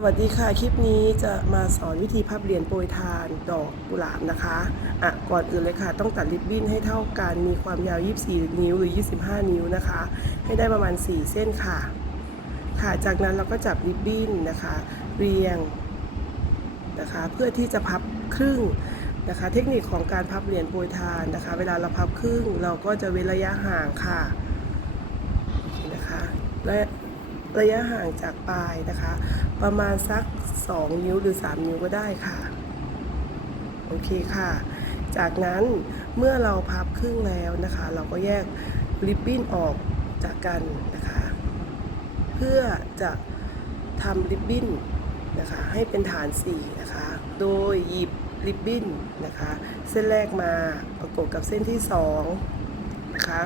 สวัสดีค่ะ คลิปนี้จะมาสอนวิธีพับเหรียญโปรยทานดอกกุหลาบนะคะอะก่อนอื่นเลยค่ะ ต้องตัดริบบิ้นให้เท่ากัน มีความยาว 24 นิ้วหรือ 25 นิ้วนะคะ ให้ได้ประมาณ 4 เส้นค่ะ ค่ะ จากนั้นเราก็จับริบบิ้นนะคะ เรียงนะคะ เพื่อที่จะพับครึ่งนะคะ เทคนิคของการพับเหรียญโปรยทานนะคะ เวลาเราพับครึ่งเราก็จะเว้นระยะห่างค่ะนะคะและ ระยะห่างจากปลายนะคะ ประมาณสัก 2 นิ้วหรือ 3 นิ้วก็ได้ค่ะ โอเคค่ะ จากนั้นเมื่อเราพับครึ่งแล้วนะคะ เราก็แยกริบบิ้นออกจากกันนะคะ เพื่อจะทำริบบิ้นนะคะให้เป็นฐาน4นะคะ โดยหยิบริบบิ้นนะคะ เส้นแรกมาประกบกับเส้นที่2นะคะ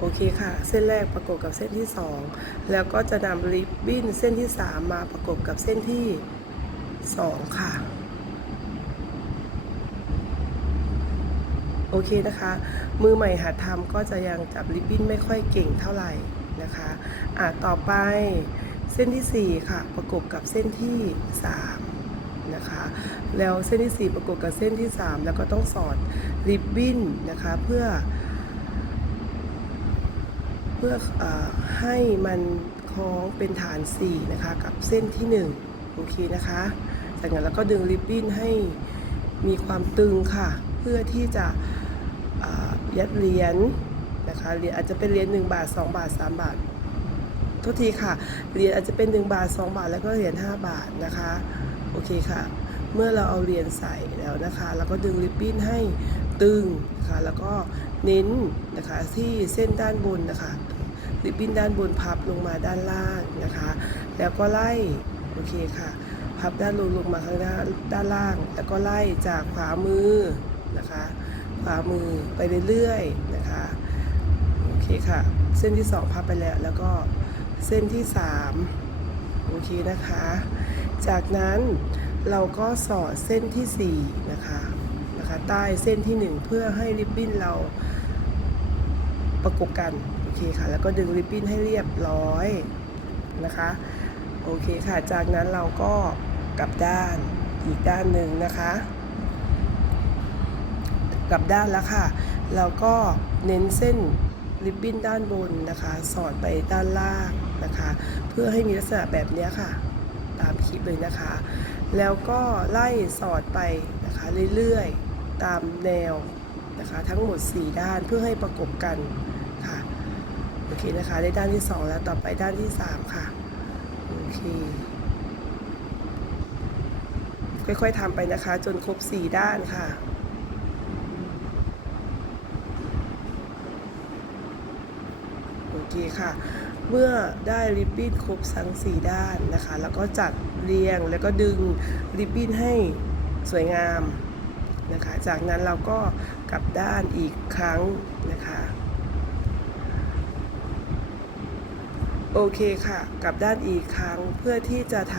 โอเคค่ะ เส้นแรกประกบกับเส้นที่ 2 แล้วก็จะนำริบบิ้นเส้นที่ 3 มาประกบกับเส้นที่ 2 ค่ะ โอเคนะคะ มือใหม่หัดทำก็จะยังจับริบบิ้นไม่ค่อยเก่งเท่าไหร่นะคะอะต่อไปเส้นที่ 4 ค่ะ ประกบกับเส้นที่ 3 นะคะ แล้วเส้นที่ 4 ประกบกับเส้นที่ 3 แล้วก็ต้องสอดริบบิ้นนะคะ เพื่อ เพื่ออให้มันคล้องเป็นฐาน 4 นะคะ กับเส้นที่ 1 โอเคนะคะ จากนั้นเราก็ดึงริบบิ้นให้มีความตึงค่ะ เพื่อที่จะยัดเหรียญนะคะเหรียญอาจจะเป็นเหรียญ1บาท 2 บาท 3 บาทโทษทีค่ะเหรียญอาจจะเป็น 1 บาท 2 บาท แล้วก็เหรียญ5บาทนะคะโอเคค่ะ เมื่อเราเอาเหรียญใส่แล้วนะคะเราก็ดึงริบบิ้นให้ตึงนะคะแล้วก็ เน้นนะคะที่เส้นด้านบนนะคะริบบิ้นด้านบนพับลงมาด้านล่างนะคะ แล้วก็ไล่โอเคค่ะ พับด้านลงลงมาข้างด้านด้านล่าง แล้วก็ไล่จากขวามือนะคะขวามือไปเรื่อยๆนะคะโอเคค่ะ เส้นที่สองพับไปแล้ว แล้วก็เส้นที่สามโอเคนะคะ จากนั้นเราก็สอดเส้นที่ 4 นะคะ นะคะ ใต้เส้นที่ 1 เพื่อให้ริบบิ้นเราประกบกัน โอเคค่ะ แล้วก็ดึงริบบิ้นให้เรียบร้อยนะคะ โอเคค่ะ จากนั้นเราก็กลับด้านอีกด้านหนึ่งนะคะ กลับด้านแล้วค่ะ เราก็เน้นเส้นริบบิ้นด้านบนนะคะ สอดไปด้านล่างนะคะ เพื่อให้มีลักษณะแบบนี้ค่ะ ตามคลิปเลยนะคะ แล้วก็ไล่สอดไปนะคะเรื่อยๆ ตามแนวนะคะทั้งหมด 4 ด้านเพื่อให้ประกบกันค่ะโอเคนะคะได้ด้านที่ 2 แล้วต่อไปด้านที่ 3 ค่ะโอเคค่อยๆทำไปนะคะ จนครบ 4 ด้านค่ะโอเคค่ะ เมื่อได้ริบบิ้นครบทั้ง 4 ด้านนะคะ แล้วก็จัดเรียงแล้วก็ดึงริบบิ้นให้สวยงาม นะคะ จากนั้นเราก็กลับด้านอีกครั้งนะคะ โอเคค่ะ กลับด้านอีกครั้งเพื่อที่จะท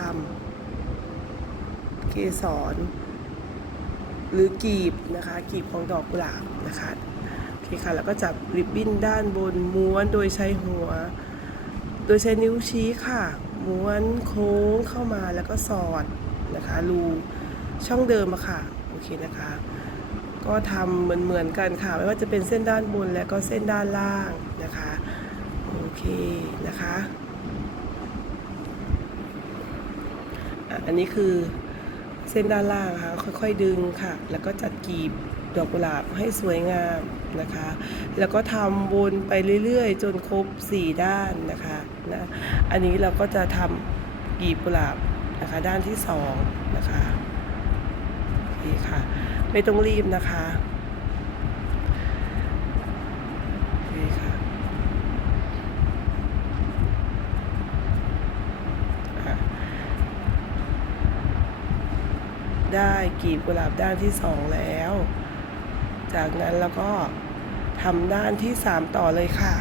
ำเกสรหรือกีบนะคะกีบของดอกกุหลาบนะคะโอเคค่ะแล้วก็จับริบบิ้นด้านบนม้วนโดยใช้หัว โดยใช้นิ้วชี้ค่ะ ม้วนโค้งเข้ามาแล้วก็สอดนะคะรูช่องเดิมอะค่ะ เคนะคะ ก็ทำเหมือนเหมือนกันค่ะ ไม่ว่าจะเป็นเส้นด้านบนและก็เส้นด้านล่างนะคะโอเคนะคะอะอันนี้คือเส้นด้านล่างค่ะค่อยๆดึงค่ะ แล้วก็จัดกีบดอกกุหลาบให้สวยงามนะคะ แล้วก็ทำวนไปเรื่อยๆ จนครบ 4 ด้านนะคะนะอันนี้เราก็จะทำกีบกุหลาบนะคะด้านที่2นะคะ โอเคค่ะ ไม่ต้องรีบนะคะโอเคค่ะได้กีบกุหลาบด้านที่สองแล้ว จากนั้นเราก็ทำด้านที่สามต่อเลยค่ะ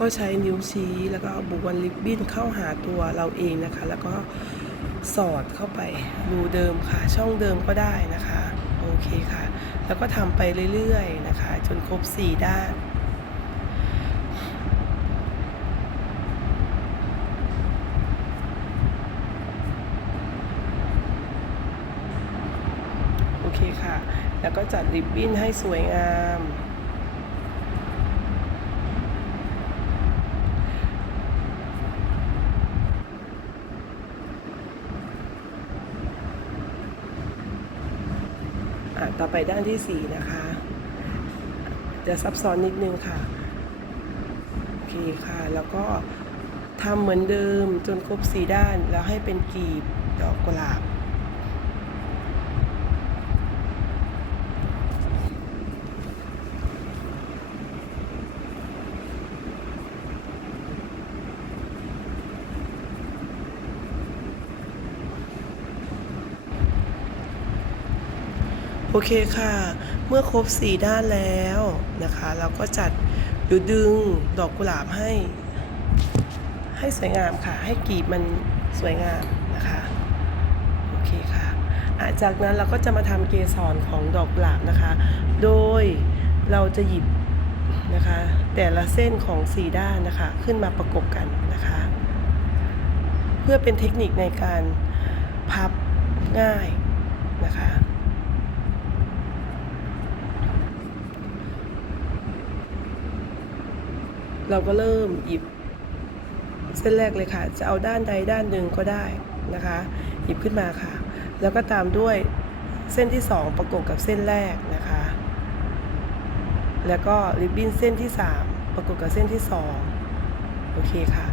ก็ใช้นิ้วชี้แล้วก็บุวันลิบบิ้นเข้าหาตัวเราเองนะคะ แล้วก็สอดเข้าไปรูเดิมค่ะ ช่องเดิมก็ได้นะคะโอเคค่ะ แล้วก็ทำไปเรื่อยๆนะคะ จนครบ 4 ด้านโอเคค่ะ แล้วก็จัดริบบิ้นให้สวยงาม อะต่อ ไปด้านที่ 4 นะคะ จะซับซ้อนนิดนึงค่ะ โอเคค่ะ แล้วก็ทำเหมือนเดิมจนครบ4ด้านแล้วให้เป็นกลีบดอกกุหลาบ โอเคค่ะ เมื่อครบ 4 ด้านแล้วนะคะ เราก็จัดหรือดึงดอกกุหลาบให้ ให้สวยงามค่ะ ให้กีบมันสวยงามนะคะโอเคค่ะอะจากนั้นเราก็จะมาทำเกสรของดอกกุหลาบนะคะ โดยเราจะหยิบนะคะ แต่ละเส้นของ 4 ด้านนะคะ ขึ้นมาประกบกันนะคะ เพื่อเป็นเทคนิคในการพับง่ายนะคะ เราก็เริ่มหยิบเส้นแรกเลยค่ะ จะเอาด้านใดด้านหนึ่งก็ได้นะคะ หยิบขึ้นมาค่ะ แล้วก็ตามด้วยเส้นที่ 2 ประกบกับเส้นแรกนะคะ แล้วก็ริบบิ้นเส้นที่ 3 ประกบกับเส้นที่ 2 โอเคค่ะ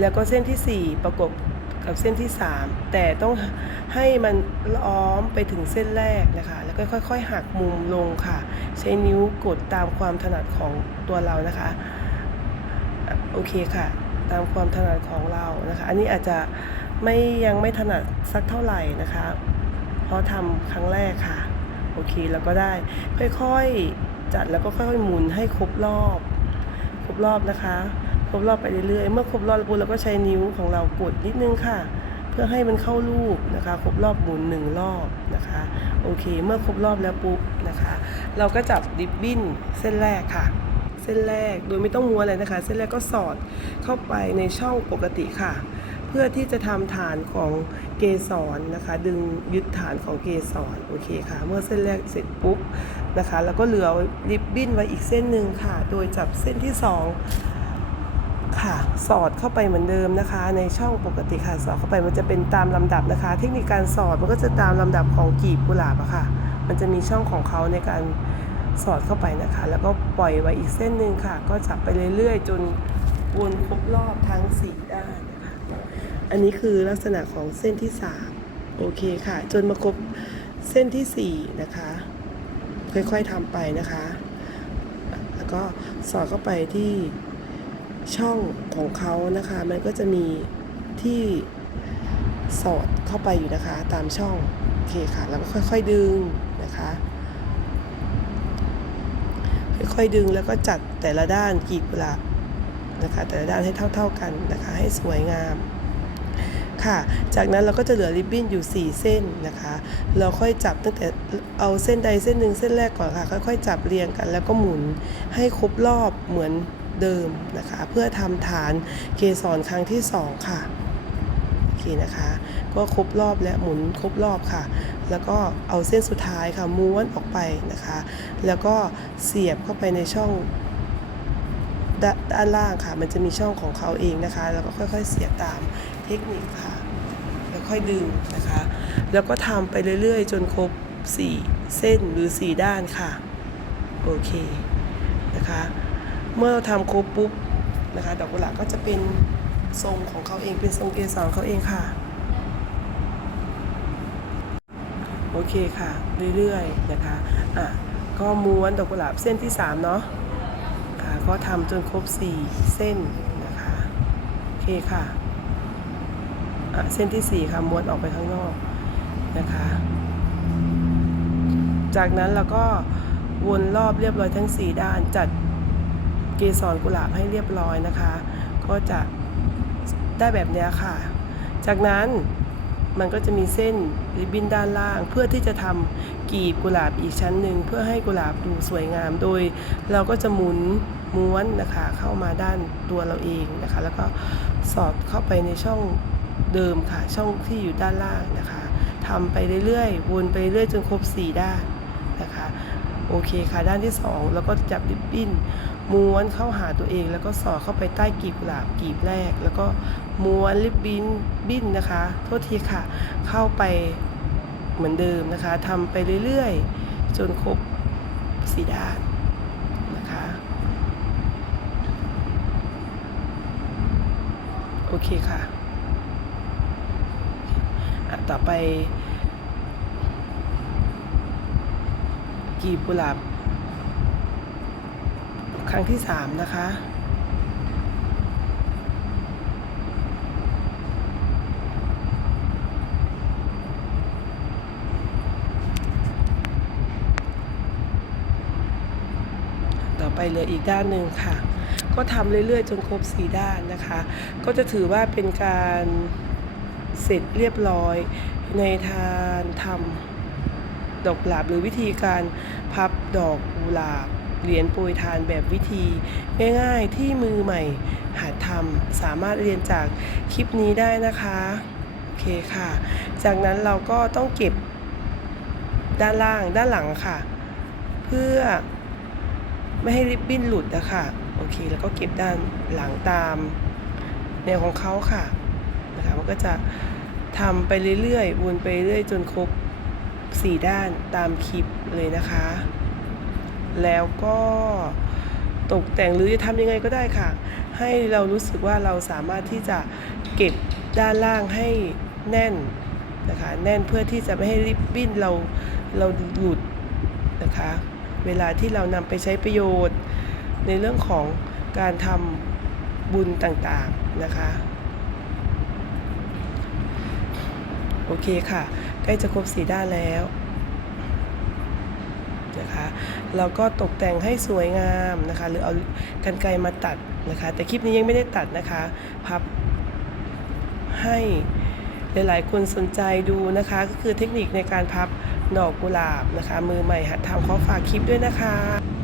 แล้วก็เส้นทีสี่4 ประกบกับเส้นที่ 3 แต่ต้องให้มันล้อมไปถึงเส้นแรกนะคะ แล้วก็ค่อย ๆ หักมุมลงค่ะ ใช้นิ้วกดตามความถนัดของตัวเรานะคะ โอเคค่ะ ตามความถนัดของเรานะคะ อันนี้อาจจะไม่ยังไม่ถนัดสักเท่าไหร่นะคะ เพราะทำครั้งแรกค่ะ โอเคแล้วก็ได้ค่อยๆจัดแล้วก็ค่อยๆหมุนให้ครบรอบ ครบรอบนะคะ ครบรอบไปเรื่อยๆ เมื่อครบรอบปุ๊บเราก็ใช้นิ้วของเรากดนิดนึงค่ะ เพื่อให้มันเข้ารูปนะคะ ครบรอบหมุนหนึ่งรอบนะคะ โอเค เมื่อครบรอบแล้วปุ๊บนะคะ เราก็จับริบบิ้นเส้นแรกค่ะ เส้นแรก โดยไม่ต้องม้วนเลยนะคะ เส้นแรกก็สอดเข้าไปในช่องปกติค่ะ เพื่อที่จะทำฐานของเกสรนะคะ ดึงยึดฐานของเกสรโอเคค่ะ เมื่อเส้นแรกเสร็จปุ๊บนะคะ แล้วก็เหลือริบบิ้นไว้อีกเส้นหนึ่งค่ะ โดยจับเส้นที่สองค่ะสอดเข้าไปเหมือนเดิมนะคะ ในช่องปกติค่ะสอดเข้าไปมันจะเป็นตามลำดับนะคะ เทคนิคการสอดมันก็จะตามลำดับของกีบกุหลาบอะค่ะ มันจะมีช่องของเขาในการ สอดเข้าไปนะคะ แล้วก็ปล่อยไว้อีกเส้นหนึ่งค่ะ ก็จับไปเรื่อยๆ จนวนครบรอบทั้งสี่ด้านนะคะอันนี้คือลักษณะของเส้นที่3โอเคค่ะ จนมาครบเส้นทีสี่4นะคะ ค่อยๆทำไปนะคะ แล้วก็สอดเข้าไปที่ช่องของเขานะคะ มันก็จะมีที่สอดเข้าไปอยู่นะคะ ตามช่อง โอเคค่ะ แล้วก็ค่อยๆดึงนะคะ ค่อยๆดึงแล้วก็จัดแต่ละด้านกีบกุหลาบนะคะแต่ละด้านให้เท่า ๆกันนะคะให้สวยงามค่ะ จากนั้นเราก็จะเหลือริบบิ้นอยู่ 4 เส้นนะคะ เราค่อยจับตั้งแต่เอาเส้นใดเส้นหนึ่งเส้นแรกก่อนค่ะ ค่อยๆ จับเรียงกัน แล้วก็หมุนให้ครบรอบเหมือนเดิมนะคะ เพื่อทำฐานเกสรครั้งที่ 2 ค่ะ เคนะคะ ก็ครบรอบและหมุนครบรอบค่ะ แล้วก็เอาเส้นสุดท้ายค่ะม้วนออกไปนะคะ แล้วก็เสียบเข้าไปในช่องดด้านล่างค่ะ มันจะมีช่องของเขาเองนะคะ แล้วก็ค่อย ๆ เสียบตามเทคนิคค่ะ แล้วค่อยดึงนะคะ แล้วก็ทำไปเรื่อยๆ จนครบ 4 เส้นหรือ 4 ด้านค่ะ โอเคนะคะ เมื่อเราทำครบปุ๊บนะคะ ดอกกุหลาบก็จะเป็น ทรงของเขาเองเป็นทรงเกสรเขาเองค่ะ โอเคค่ะ เรื่อยๆนะคะอะก็ม้วนดอกกุหลาบเส้นที่3เนาะค่ะก็ทำจนครบ 4 เส้นนะคะโอเคค่ะอะเส้นที่ 4 ค่ะม้วนออกไปข้างนอกนะคะ จากนั้นเราก็วนรอบเรียบร้อยทั้ง 4 ด้านจัดเกสรกุหลาบให้เรียบร้อยนะคะ ก็จะ ได้แบบเนี้ยค่ะ จากนั้นมันก็จะมีเส้นริบบิ้นด้านล่าง เพื่อที่จะทำกีบกุหลาบอีกชั้นหนึ่งเพื่อให้กุหลาบดูสวยงาม โดยเราก็จะหมุนม้วนนะคะเข้ามาด้านตัวเราเองนะคะ แล้วก็สอดเข้าไปในช่องเดิมค่ะช่องที่อยู่ด้านล่างนะคะทำไปเรื่อยๆ วนไปเรื่อยจนครบ 4 ด้านนะคะ โอเคค่ะ ด้านที่ 2 แล้วก็จับริบบิ้น ม้วนเข้าหาตัวเองแล้วก็สอดเข้าไปใต้กีบกุหลาบกีบแรก แล้วก็ม้วนริบบิ้นบิ้นนะคะ โทษทีค่ะ เข้าไปเหมือนเดิมนะคะทำไปเรื่อยๆ จนครบสีด้านนะคะ โอเคค่ะอะต่อไปกีบกุหลาบ ครั้งที่สามนะคะ ต่อไปเหลืออีกด้านหนึ่งค่ะ ก็ทำเรื่อยๆ จนครบสีด้านนะคะ ก็จะถือว่าเป็นการเสร็จเรียบร้อยในทานทำดอกกุหลาบหรือวิธีการพับดอกกุหลาบ เหรียญโปรยทานแบบวิธี ง่ายๆที่มือใหม่ หัดทำสามารถเรียนจากคลิปนี้ได้นะคะโอเคค่ะ จากนั้นเราก็ต้องเก็บด้านล่างด้านหลังค่ะ เพื่อไม่ให้ริบบิ้นหลุดนะคะโอเคแล้วก็เก็บด้านหลังตามแนวของเขาค่ะนะคะมันก็จะทำไปเรื่อยๆวนไปเรื่อยจนครบสี่ด้านตามคลิปเลยนะคะ แล้วก็ตกแต่งหรือจะทำยังไงก็ได้ค่ะ ให้เรารู้สึกว่าเราสามารถที่จะเก็บด้านล่างให้แน่นนะคะแน่นเพื่อที่จะไม่ให้ริบบิ้นเราเราหลุดนะคะเวลาที่เรานำไปใช้ประโยชน์ ในเรื่องของการทำบุญต่างๆนะคะโอเคค่ะ ใกล้จะครบสีด้านแล้ว นะคะเราก็ตกแต่งให้สวยงามนะคะ หรือเอากันไกลมาตัดนะคะ แต่คลิปนี้ยังไม่ได้ตัดนะคะพับให้หลายๆ คนสนใจดูนะคะ ก็คือเทคนิคในการพับดอกกุหลาบนะคะ มือใหม่หัดทำขอฝากคลิปด้วยนะคะ